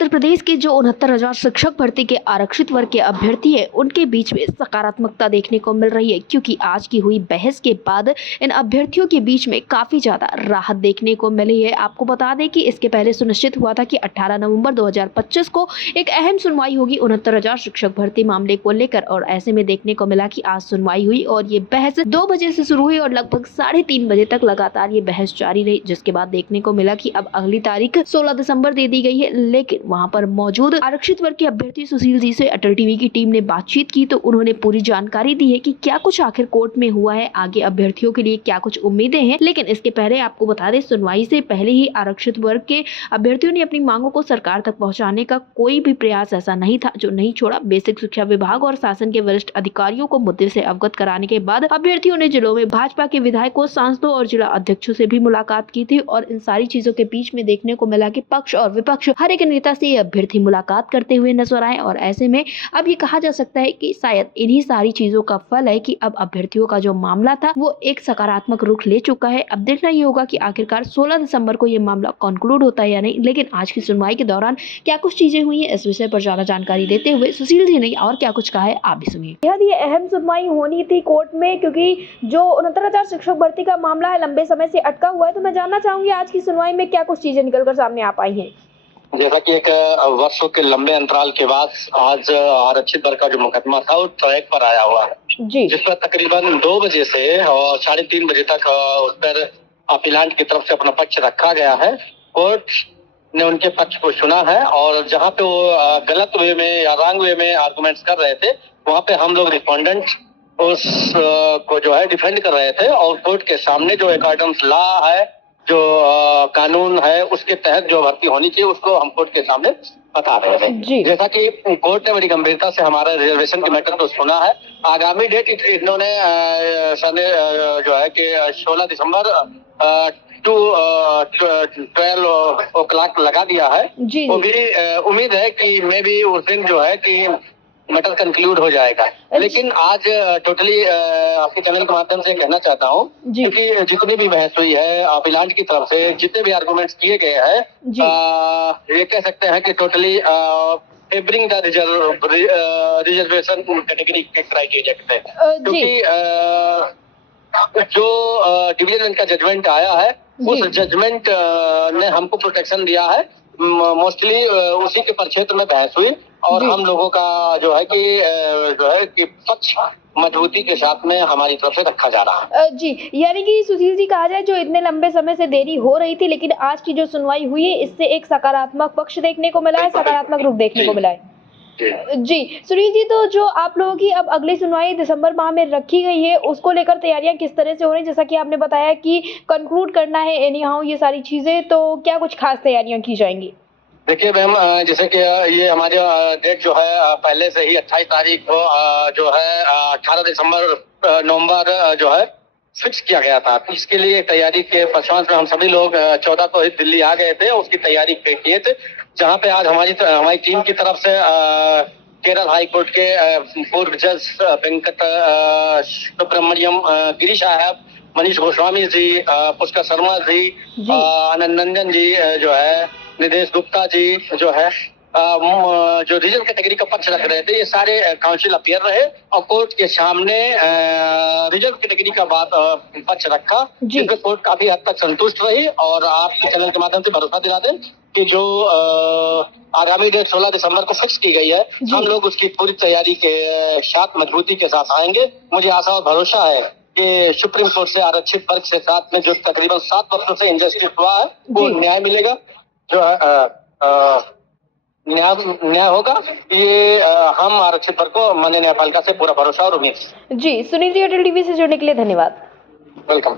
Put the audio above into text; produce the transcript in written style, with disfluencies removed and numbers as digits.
उत्तर प्रदेश के जो 69,000 शिक्षक भर्ती के आरक्षित वर्ग के अभ्यर्थी हैं, उनके बीच में सकारात्मकता देखने को मिल रही है, क्योंकि आज की हुई बहस के बाद इन अभ्यर्थियों के बीच में काफी ज्यादा राहत देखने को मिली है। आपको बता दें कि इसके पहले सुनिश्चित हुआ था कि 18 नवंबर 2025 को एक अहम सुनवाई होगी 69,000 शिक्षक भर्ती मामले को लेकर, और ऐसे में देखने को मिला कि आज सुनवाई हुई और ये बहस 2 बजे से शुरू हुई और लगभग 3:30 बजे तक लगातार ये बहस जारी रही, जिसके बाद देखने को मिला कि अब अगली तारीख 16 दिसंबर दे दी गई है। लेकिन वहां पर मौजूद आरक्षित वर्ग के अभ्यर्थी सुशील जी से अटल टीवी की टीम ने बातचीत की, तो उन्होंने पूरी जानकारी दी है कि क्या कुछ आखिर कोर्ट में हुआ है, आगे अभ्यर्थियों के लिए क्या कुछ उम्मीदें हैं। लेकिन इसके पहले आपको बता दें, सुनवाई से पहले ही आरक्षित वर्ग के अभ्यर्थियों ने अपनी मांगों को सरकार तक पहुंचाने का कोई भी प्रयास ऐसा नहीं था जो नहीं छोड़ा। बेसिक शिक्षा विभाग और शासन के वरिष्ठ अधिकारियों को मुद्दे से अवगत कराने के बाद अभ्यर्थियों ने जिलों में भाजपा के विधायकों, सांसदों और जिला अध्यक्षों से भी मुलाकात की थी, और इन सारी चीजों के बीच में देखने को मिला कि पक्ष और विपक्ष हर एक नेता से अभ्यर्थी मुलाकात करते हुए नजर आए। और ऐसे में अब ये कहा जा सकता है कि शायद इन्हीं सारी चीजों का फल है कि अब अभ्यर्थियों का जो मामला था वो एक सकारात्मक रुख ले चुका है। अब देखना ये होगा कि आखिरकार 16 दिसंबर को ये मामला कंक्लूड होता है या नहीं। लेकिन आज की सुनवाई के दौरान क्या कुछ चीजें हुई है, इस विषय पर ज्यादा जानकारी देते हुए सुशील जी ने और क्या कुछ कहा है, आप भी सुनिए। ये अहम सुनवाई होनी थी कोर्ट में, क्योंकि जो 69,000 शिक्षक भर्ती का मामला है लंबे समय से अटका हुआ है। तो मैं जानना चाहूंगी आज की सुनवाई में क्या कुछ चीजें निकलकर सामने आ पाई हैं। जैसा कि एक वर्षों के लंबे अंतराल के बाद आज आरक्षित वर्ग का जो मुकदमा था वो ट्रैक पर आया हुआ है जी, जिस पर तकरीबन 2 बजे से और 3:30 बजे तक उस पर अपीलांट की तरफ से अपना पक्ष रखा गया है। कोर्ट ने उनके पक्ष को सुना है और जहां पे वो गलत वे में या रॉन्ग वे में आर्गुमेंट्स कर रहे थे, वहां पे हम लोग रिस्पोंडेंट उस को जो है डिफेंड कर रहे थे, और कोर्ट के सामने जो अकॉर्डिंग लॉ है, जो कानून है, उसके तहत जो भर्ती होनी चाहिए उसको हम कोर्ट के सामने बता रहे थे। जैसा कि कोर्ट ने बड़ी गंभीरता से हमारा रिजर्वेशन के मैटर को सुना है। आगामी डेट इन्होंने जो है कि 16 दिसंबर 12 o'clock लगा दिया है। वो भी उम्मीद है कि मे भी उस दिन जो है कि मैटर कंक्लूड हो जाएगा। लेकिन आज टोटली आपके चैनल के माध्यम से कहना चाहता हूँ, क्योंकि जितनी भी बहस हुई है अपीलांट की तरफ से, जितने भी आर्गुमेंट्स किए गए हैं, ये कह सकते हैं कि totally favouring the reservation category के क्राइटेरिया के तहत, क्योंकि जो डिवीजन बेंच का जजमेंट आया है उस जजमेंट ने हमको प्रोटेक्शन दिया है। मोस्टली उसी के परिक्षेत्र में बहस हुई और हम लोगों का जो है कि पक्ष मजबूती के साथ में हमारी तरफ से रखा जा रहा है। जी, यानी कि सुशील जी कहा जाए, जो इतने लंबे समय से देरी हो रही थी, लेकिन आज की जो सुनवाई हुई है इससे एक सकारात्मक पक्ष देखने को मिला है, सकारात्मक रुख देखने को मिला है। जी सुनील जी, तो जो आप लोगों की अब अगली सुनवाई दिसंबर माह में रखी गई है, उसको लेकर तैयारियां किस तरह से हो रही है? जैसा कि आपने बताया कि कंक्लूड करना है एनी हाउ ये सारी चीजें, तो क्या कुछ खास तैयारियां की जाएंगी? देखिए मैम, जैसे कि ये हमारे डेट जो है पहले से ही 28 तारीख को जो है 18 नवंबर जो है फिक्स किया गया था। इसके लिए तैयारी के पश्चात में हम सभी लोग 14 को ही दिल्ली आ गए थे, उसकी तैयारी किए थे, जहाँ पे आज हमारी टीम की तरफ से केरल हाई कोर्ट के पूर्व जज वेंकट सुब्रमण्यम गिरी साहब, मनीष गोस्वामी जी, पुष्कर शर्मा जी, आनंद नंदन जी जो है, निदेश गुप्ता जी जो है, जो रिजर्व कैटेगरी का पक्ष रख रहे थे, ये सारे काउंसिल अपियर रहे और कोर्ट के सामने रिजर्व कैटेगरी का पक्ष रखा, जिसमें कोर्ट काफी हद तक संतुष्ट रही। और आपके चैनल के माध्यम से भरोसा दिला दें कि जो आगामी डेट 16 दिसंबर को फिक्स की गई है, हम लोग उसकी पूरी तैयारी के साथ मजबूती के साथ आएंगे। मुझे आशा और भरोसा है कि सुप्रीम कोर्ट से आरक्षित वर्ग से साथ में जो तकरीबन 7 वर्षों से इंजस्टिस हुआ है वो न्याय मिलेगा, जो है न्याय होगा। ये हम आरक्षित वर्ग को माननीय न्यायपालिका से पूरा भरोसा और उम्मीद। जी सुनील जी, अटल टीवी से जुड़ने के लिए धन्यवाद। वेलकम।